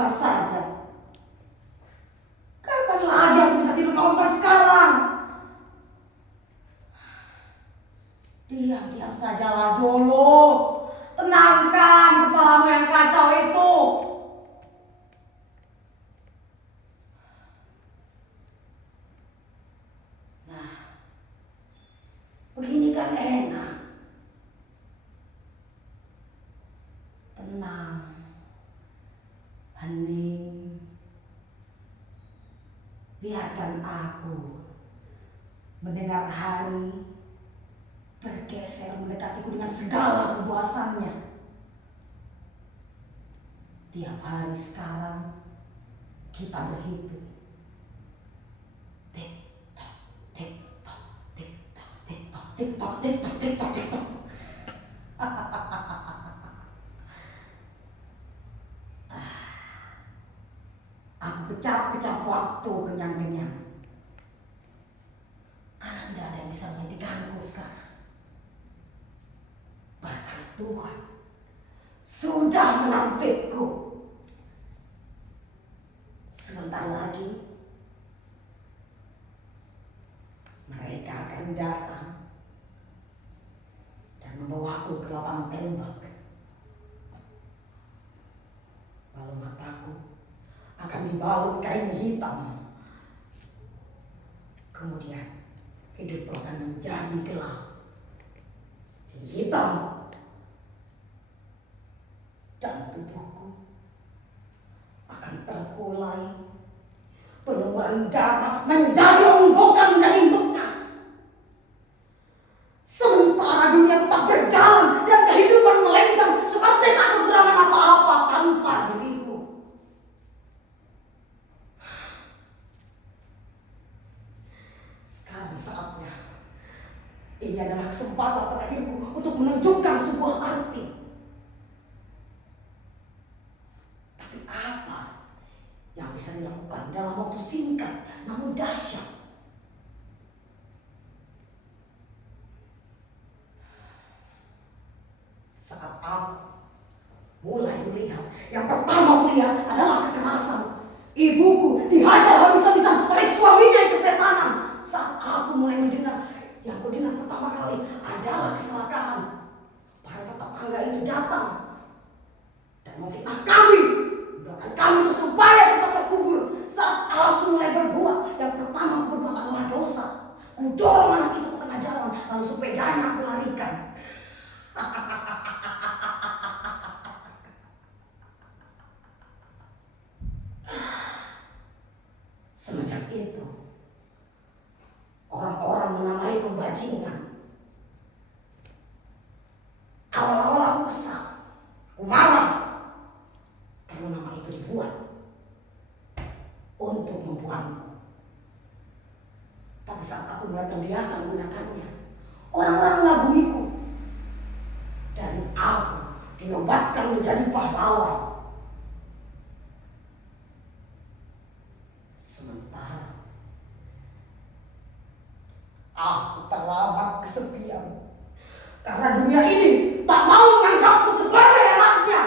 sebentar saja. Kapan lagi aku bisa tidur kalau bukan sekarang? Diam-diam sajalah dulu. Tenangkan kepalamu yang kacau itu. Nah, begini kan enak. Tenang, hening. Biarkan aku mendengar hari bergeser mendekatiku dengan segala kebuasannya. Tiap hari sekarang kita berhitung. Tik tok, tik tok, tik tok, tik tok, tik tok, tik tok, tik tok, tik tok. Aku kecap-kecap waktu kenyang-kenyang. Karena tidak ada yang bisa menghentikanku sekarang. Berkat Tuhan sudah menampikku. Sebentar lagi mereka akan datang dan membawaku ke lapangan tembak. Lalu mataku akan dibalut kain hitam. Kemudian hidupku akan menjadi gelap, jadi hitam, dan tubuhku akan terkulai, pengeluaran darah menjadi onggokan daging bekas. Sementara dunia tetap berjalan dan kehidupan melenggang seperti tak kekurangan apa-apa tanpa diriku. Sekarang saatnya. Ini adalah kesempatan terakhirku untuk menunjukkan sebuah arti. Tapi apa yang bisa dilakukan dalam waktu singkat namun dahsyat? Saat aku mulai melihat, yang pertama kulihat adalah kekerasan. Ibuku dihajar habis-habisan oleh suaminya yang kesetanan. Saat aku mulai mendengar, yang kudengar pertama kali adalah keserakahan. Para tetangga itu datang dan memfitnah kami, mendoakan kami untuk supaya cepat terkubur. Saat aku mulai berbuat, yang pertama aku berbuat adalah dosa. Aku dorong anak itu ke tengah jalan, lalu sepedanya aku larikan. Semenjak itu, orang-orang menamaiku bajingan. Awal-awal aku kesal, aku marah, karena nama itu dibuat untuk membuangku. Tapi saat aku mulai terbiasa menggunakannya, orang-orang mengagumiku, dan aku dinobatkan menjadi pahlawan. Sementara aku terlambat kesepian karena dunia ini tak mau menganggapku sebagai anaknya.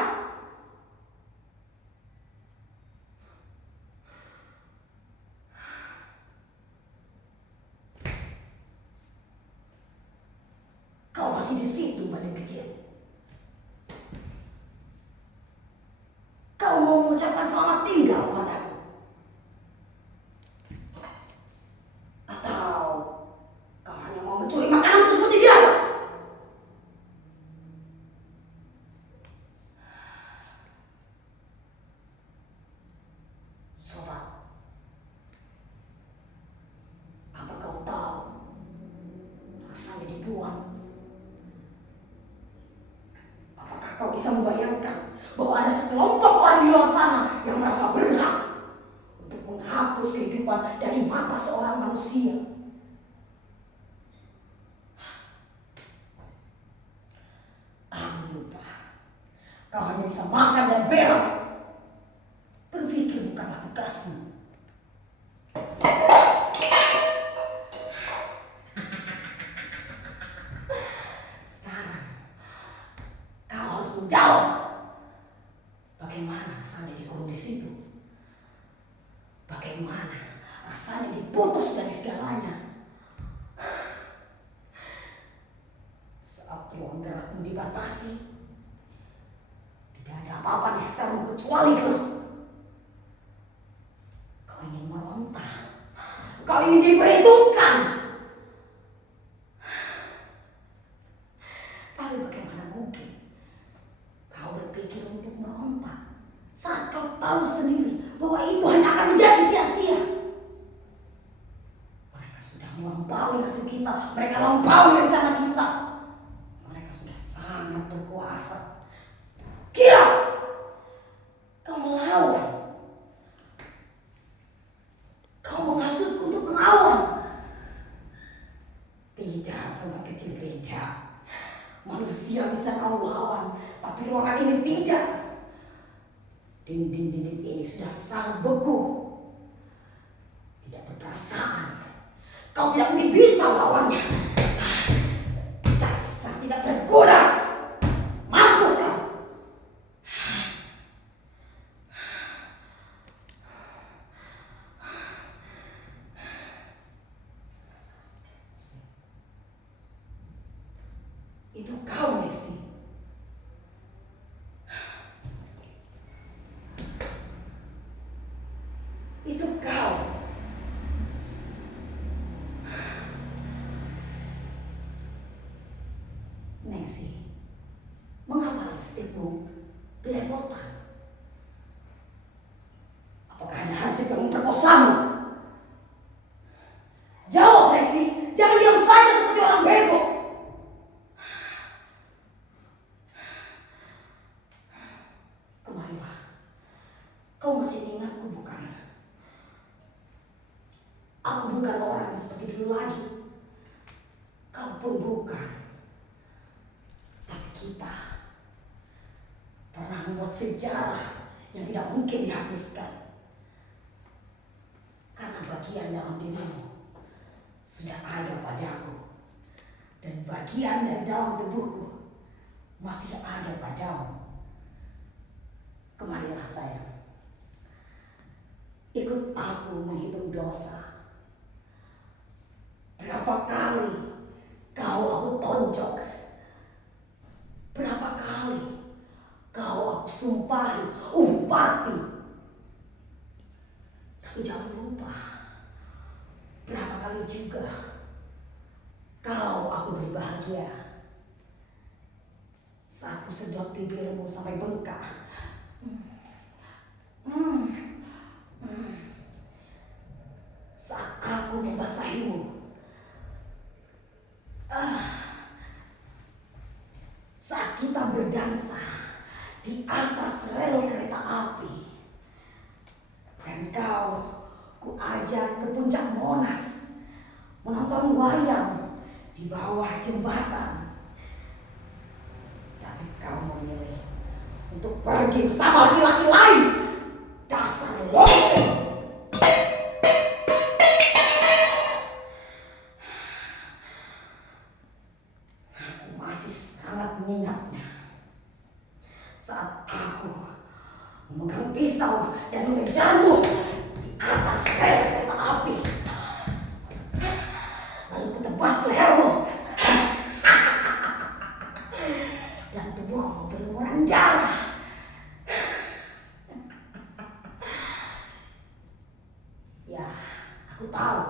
Kau masih di situ, badan kecil. Kau mau mengucapkan selamat tinggal padaku? Atau kau hanya mau mencuri makananku seperti biasa? Sobat, apa kau tahu rasanya dibuang? Apakah kau bisa membayangkan bahwa ada sekelompok orang di luar sana yang merasa berhak untuk menghapus kehidupan dari mata seorang manusia? Aku lupa, kau hanya bisa makan dan berak. Berpikir bukanlah tugasmu. Sekarang kau harus menjawab. Bagaimana rasanya dikurung di situ? Bagaimana rasanya diputus dari segalanya. Saat ruang gerakmu dibatasi, tidak ada apa-apa di sekitarmu kecuali gelap. Kau ingin meronta, kau ingin diperhitungkan. Tapi bagaimana mungkin kau berpikir untuk meronta saat kau tahu sendiri bahwa itu hanya akan menjadi sia-sia. Mereka sudah melampaui nasib kita, mereka melampaui rencana kita. Mereka sudah sangat berkuasa. Kira kau melawan, kau menghasutku untuk melawan. Tidak, sobat kecil, tidak. Manusia bisa kau lawan, tapi ruangan ini tidak. Dinding-dinding ini sudah sangat beku, tidak berperasaan. Kau tidak mungkin bisa melawannya. Dasar tidak berguna. Mampus kau. Itu kau, Messi. Itu kau. Messi, mengapa lipstikmu belepotan? Apakah ada hasil yang memperkosamu? Jawab, Messi. Jangan diam saja seperti orang bego. Kemarilah. Kau masih ingatku, bukan? Aku bukan orang yang seperti dulu lagi. Kau pun bukan. Tapi kita pernah membuat sejarah yang tidak mungkin dihapuskan. Karena bagian dalam dirimu sudah ada padaku. Dan bagian dari dalam tubuhku masih ada padamu. Kemarilah sayang. Ikut aku menghitung dosa. Berapa kali kau aku tonjok? Berapa kali kau aku sumpahi, umpati? Tapi jangan lupa, berapa kali juga kau aku berbahagia saat ku sedot bibirmu sampai bengkak. Saat aku membasahimu. Saat kita berdansa di atas rel kereta api. Dan kau ku ajak ke puncak Monas menonton wayang di bawah jembatan. Tapi kau memilih untuk pergi bersama laki-laki lain. Dasar lompong. Aku masih sangat mengingatnya saat aku memegang pisau dan mengejarmu di atas rel kereta api. Lalu kutebas lehermu dan tubuhmu berlumuran darah. Ya, aku tahu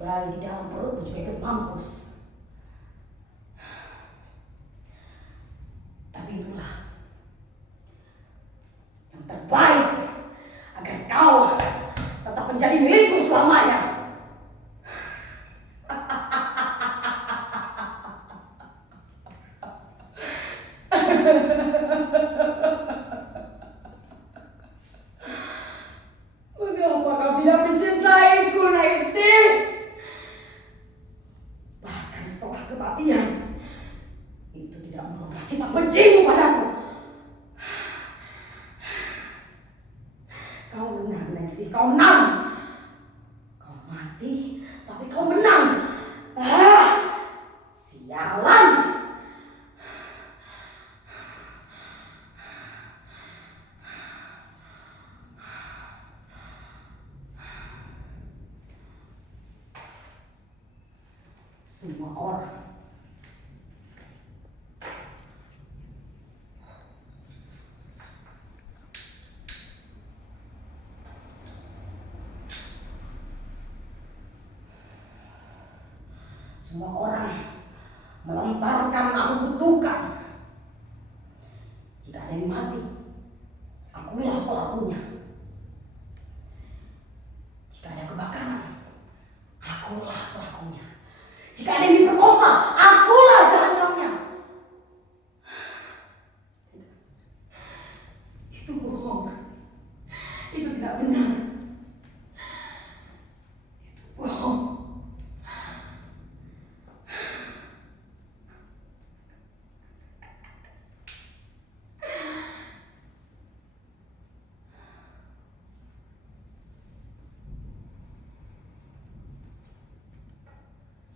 bayi di dalam perutmu juga ikut mampus. Tapi itulah yang terbaik agar kau tetap menjadi milikku selamanya. Mengapa kau tidak mencintaiku, Messi? Bahkan setelah kematian, itu tidak merubah sifat bencimu padaku. Kau menang, Messi. Kau menang. Kau mati, tapi kau menang. Sialan. Semua orang melontarkan aku kutukan. Jika ada yang mati, akulah pelakunya. Jika ada kebakaran, akulah pelakunya. Jika ada yang diperkosa, akulah jahanamnya. Itu bohong. Itu tidak benar. Itu bohong.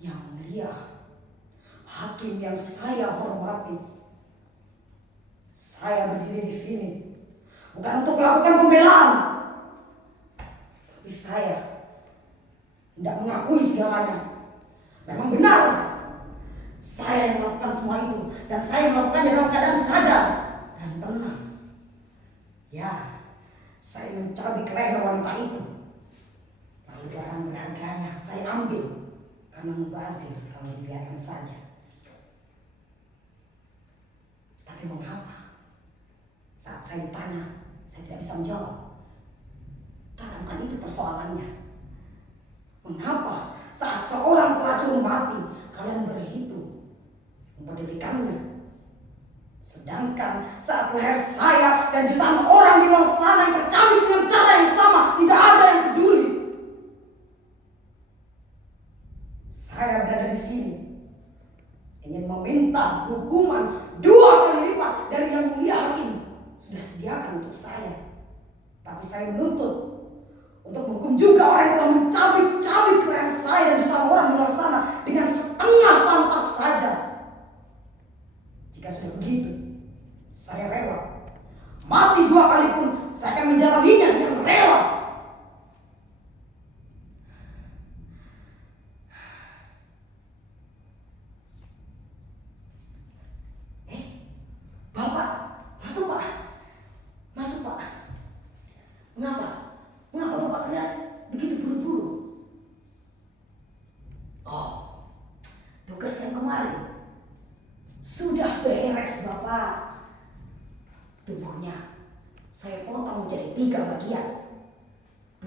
Yang mulia, hakim yang saya hormati, saya berdiri di sini bukan untuk melakukan pembelaan, tapi saya tidak mengakui segalanya. Memang benar, saya yang melakukan semua itu, dan saya melakukannya dalam keadaan sadar dan tenang. Ya, saya mencabik leher wanita itu, lalu barang berharganya saya ambil. Karena mubazir kalau dibiarkan saja. Tapi mengapa? Saat saya ditanya, saya tidak bisa menjawab. Karena bukan itu persoalannya. Mengapa saat seorang pelacur mati, kalian berhitung mempedulikannya? Sedangkan saat leher saya dan jutaan orang di luar sana yang tercabik dengan cara yang sama, tidak ada yang peduli. Saya berada di sini ingin meminta hukuman 2 kali lipat dari yang mulia hakim sudah sediakan untuk saya. Tapi saya menuntut untuk menghukum juga orang yang telah mencabik-cabik leher saya dan jutaan orang di luar sana dengan setengah pantas saja. Jika sudah begitu, saya rela mati 2 kali pun saya akan menjalaninya dengan rela. Mengapa Bapak terlihat begitu buru-buru? Oh, tugas yang kemarin sudah beres Bapak. Tubuhnya saya potong menjadi 3 bagian.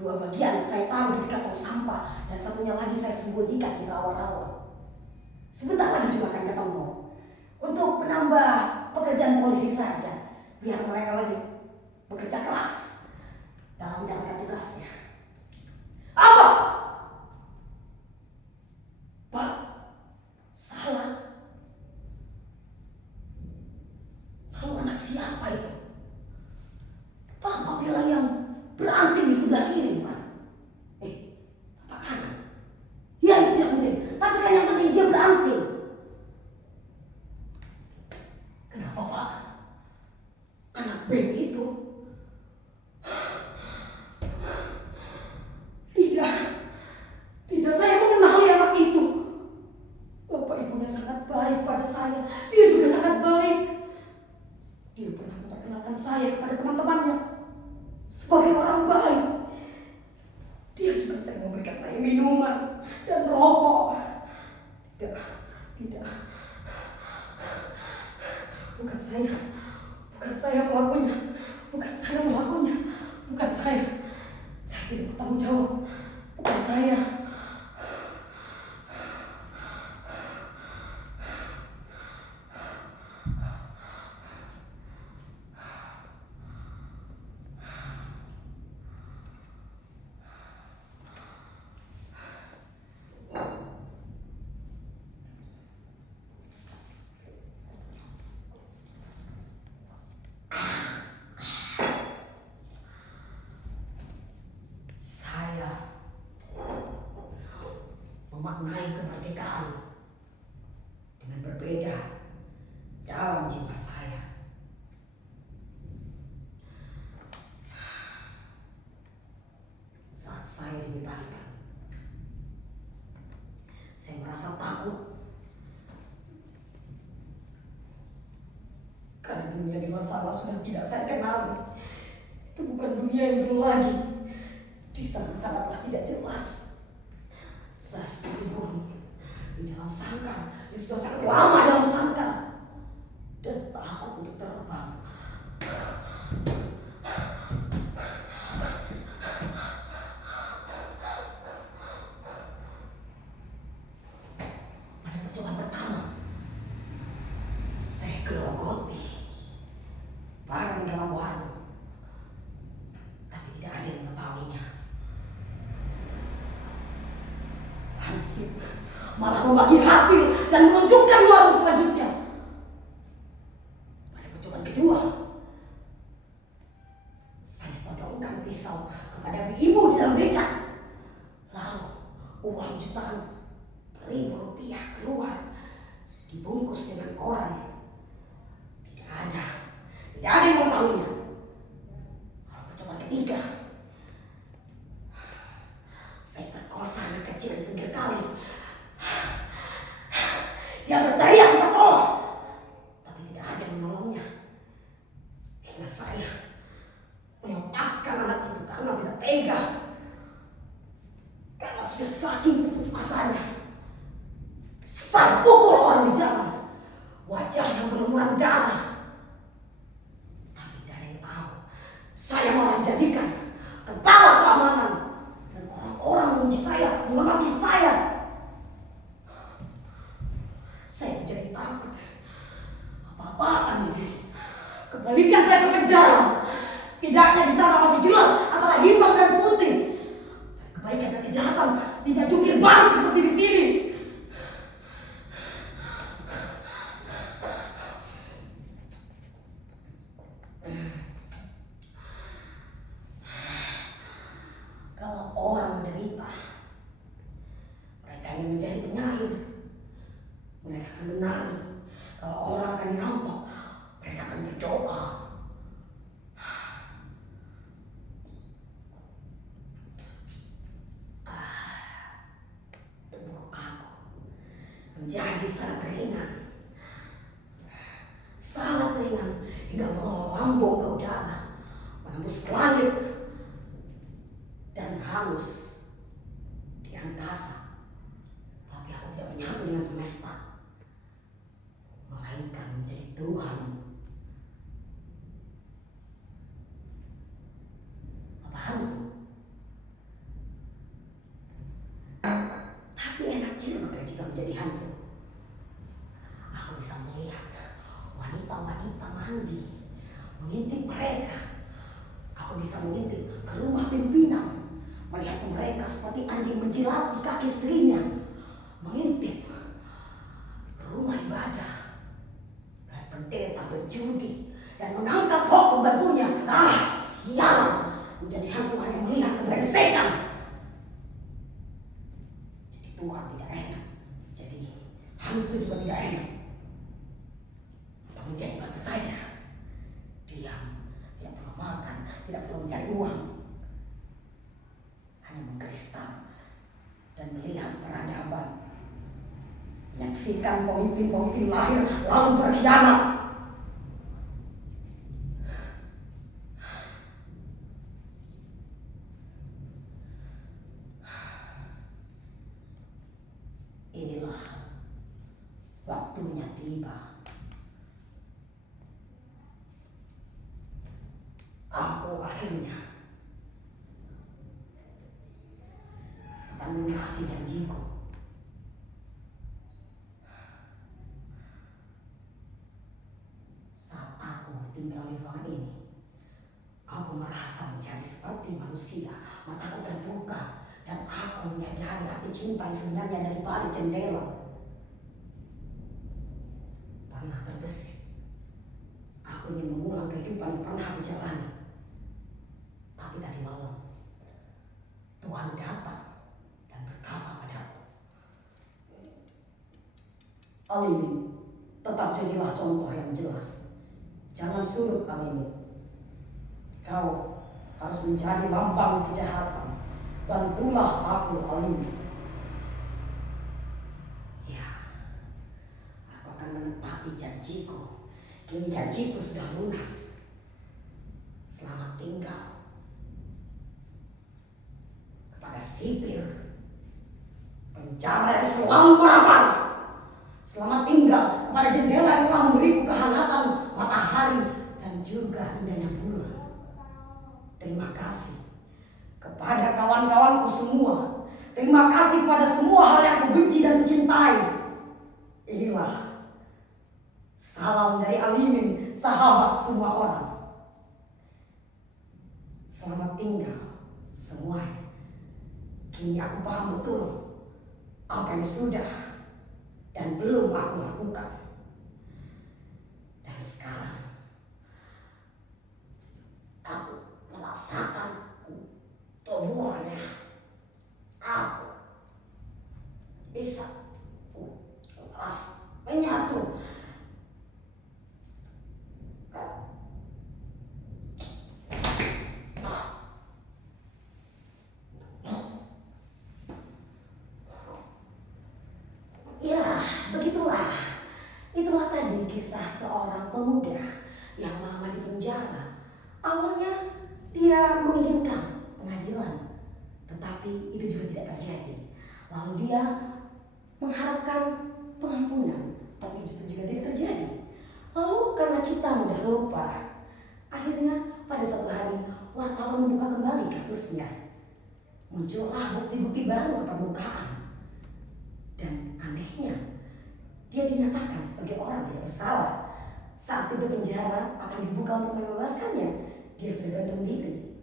2 bagian saya taruh di kantong sampah dan satunya lagi saya sembunyikan di rawa-rawa. Sebentar lagi juga akan ketemu. Untuk menambah pekerjaan polisi saja, biar mereka lebih bekerja keras dalam menjalankan tugasnya. Apa? Pak, salah. Lalu anak siapa itu? Bapak bilang yang beranting di sebelah kiri, bukan? Apa kanan? Ya, itu tidak penting. Tapi kan yang penting dia beranting. Kenapa Pak? Anak Ben itu Tidak, saya mengenali anak itu. Bapak ibunya sangat baik pada saya. Dia juga sangat baik. Dia pernah memperkenalkan saya kepada teman-temannya sebagai orang baik. Dia juga sering memberikan saya minuman dan rokok. Tidak. Bukan saya pelakunya. Bukan saya pelakunya. Bukan saya. Saya tidak bertanggung jawab. Bukan saya. Memaknai kemerdekaan dengan berbeda dalam jiwa saya. Saat saya dibebaskan, saya merasa takut sudah tidak saya kenali. Itu bukan dunia yang dulu lagi. Di sana sangatlah tidak jelas. Saya seperti burung di dalam sangkar, dia sudah sangat lama dalam sangkar dan takut untuk terbang. Pada percobaan pertama, saya gerogoti barang dalam warung, tapi tidak ada yang mengetahuinya. Hansip malah membagi hasil dan menunjukkan warung selanjutnya. Pada percobaan kedua, saya todongkan pisau kepada ibu di dalam becak. Lalu uang jutaan Rp1.000 keluar dibungkus dengan koran. Tidak ada yang mengetahuinya. Pada percobaan ketiga, saya perkosa anak kecil di pinggir kali. Dia berteriak minta tolong, tapi tidak ada yang menolongnya. Hingga saya melepaskan anak itu karena tidak tega. Karena sudah saking putus asanya. Saya pukul orang di jalan, wajahnya berlumuran darah. Tapi tidak ada yang tahu, saya malah dijadikan kepala keamanan. Dan orang-orang memuji saya, menghormati saya. Saya menjadi takut. Apa-apaan ini? Kembalikan saya ke penjara. Setidaknya di sana masih jelas antara hitam dan putih. Kebaikan dan kejahatan tidak jungkir balik seperti di sini. Kalau orang menderita, mereka ingin menjadi penyair. Mereka akan menari. Kalau orang akan dirampok, mereka akan berdoa. Tubuh aku menjadi sangat ringan hingga melambung ke udara, menembus langit dan hangus di angkasa. Tapi aku tidak menyatu dengan semesta, melainkan menjadi Tuhan. Apa hantu? Tapi enak juga jika menjadi hantu. Aku bisa melihat wanita-wanita mandi, mengintip mereka. Aku bisa mengintip ke rumah pimpinan, melihat mereka seperti anjing menjilati kaki istrinya. Mengintip rumah ibadah, melihat pendeta berjudi dan mengangkat rok pembantunya. Sialan, menjadi hantu hanya melihat kebersekan. Jadi Tuhan tidak enak, jadi hantu juga tidak enak. Atau menjadi batu saja, diam, tidak perlu makan, tidak perlu mencari uang, hanya mengkristal dan melihat peradaban, menyaksikan pemimpin-pemimpin lahir lalu berkhianat. Inilah waktunya tiba. Aku akhirnya akan melunasi janjiku. Saat aku tinggal di ruangan ini, aku merasa menjadi seperti manusia. Mataku terbuka dan aku menyadari arti cinta yang sebenarnya dari balik jendela. Pernah terbesit, aku ingin mengulang kehidupan yang pernah aku jalani. Tapi tadi malam, Tuhan datang dan berkata padaku, Alimin, tetap jadilah contoh yang jelas. Jangan surut, Alimin. Kau harus menjadi lambang kejahatan. Bantulah aku, Alimin. Ya, aku akan menepati janjiku. Kini janjiku sudah lunas. Selamat tinggal kepada sipir penjara yang selalu marah-marah. Selamat tinggal kepada jendela yang telah memberiku kehangatan matahari dan juga indahnya bulan. Terima kasih kepada kawan-kawanku semua. Terima kasih kepada semua hal yang kubenci dan kucintai. Inilah salam dari Alimin, sahabat semua orang. Selamat tinggal semuanya. Kini aku paham betul apa yang sudah dan belum aku lakukan. Dan sekarang aku merasakan tubuhnya. Aku bisa menyatu. Ya, begitulah. Itulah tadi kisah seorang pemuda yang lama di penjara. Awalnya dia menginginkan pengadilan, tetapi itu juga tidak terjadi. Lalu dia mengharapkan pengampunan, tapi itu juga tidak terjadi. Lalu karena kita mudah lupa, akhirnya pada suatu hari wartawan membuka kembali kasusnya. Muncullah bukti-bukti baru ke permukaan. Dan anehnya, dia dinyatakan sebagai orang tidak bersalah. Saat pintu penjara akan dibuka untuk membebaskannya, dia sudah gantung diri.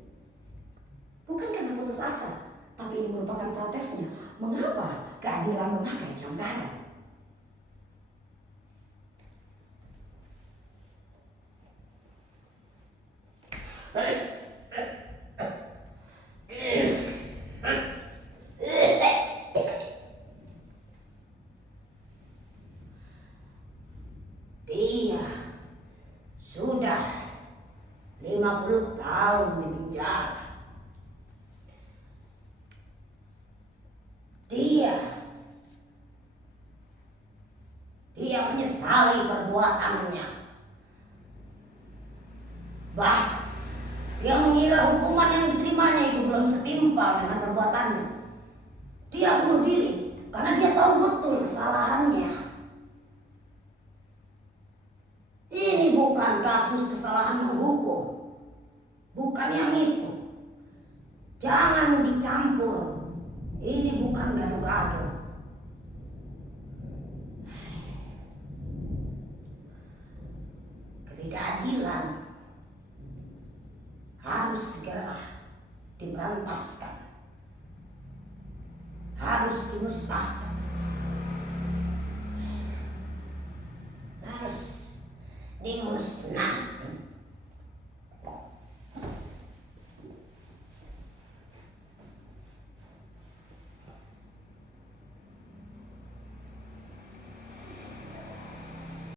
Bukan karena putus asa, tapi ini merupakan protesnya. Mengapa keadilan memakai jam tangan? Dia sudah 50 tahun di penjara. Dia menyesali perbuatannya. Bahkan dia mengira hukuman yang diterimanya itu belum setimpal dengan perbuatannya. Dia bunuh diri karena dia tahu betul kesalahannya. Ini bukan kasus kesalahan menghukum, bukan yang itu. Jangan dicampur. Ini bukan gado-gado. Ketidakadilan harus segera diberantaskan, harus dimusnahkan, harus dimusnahkan.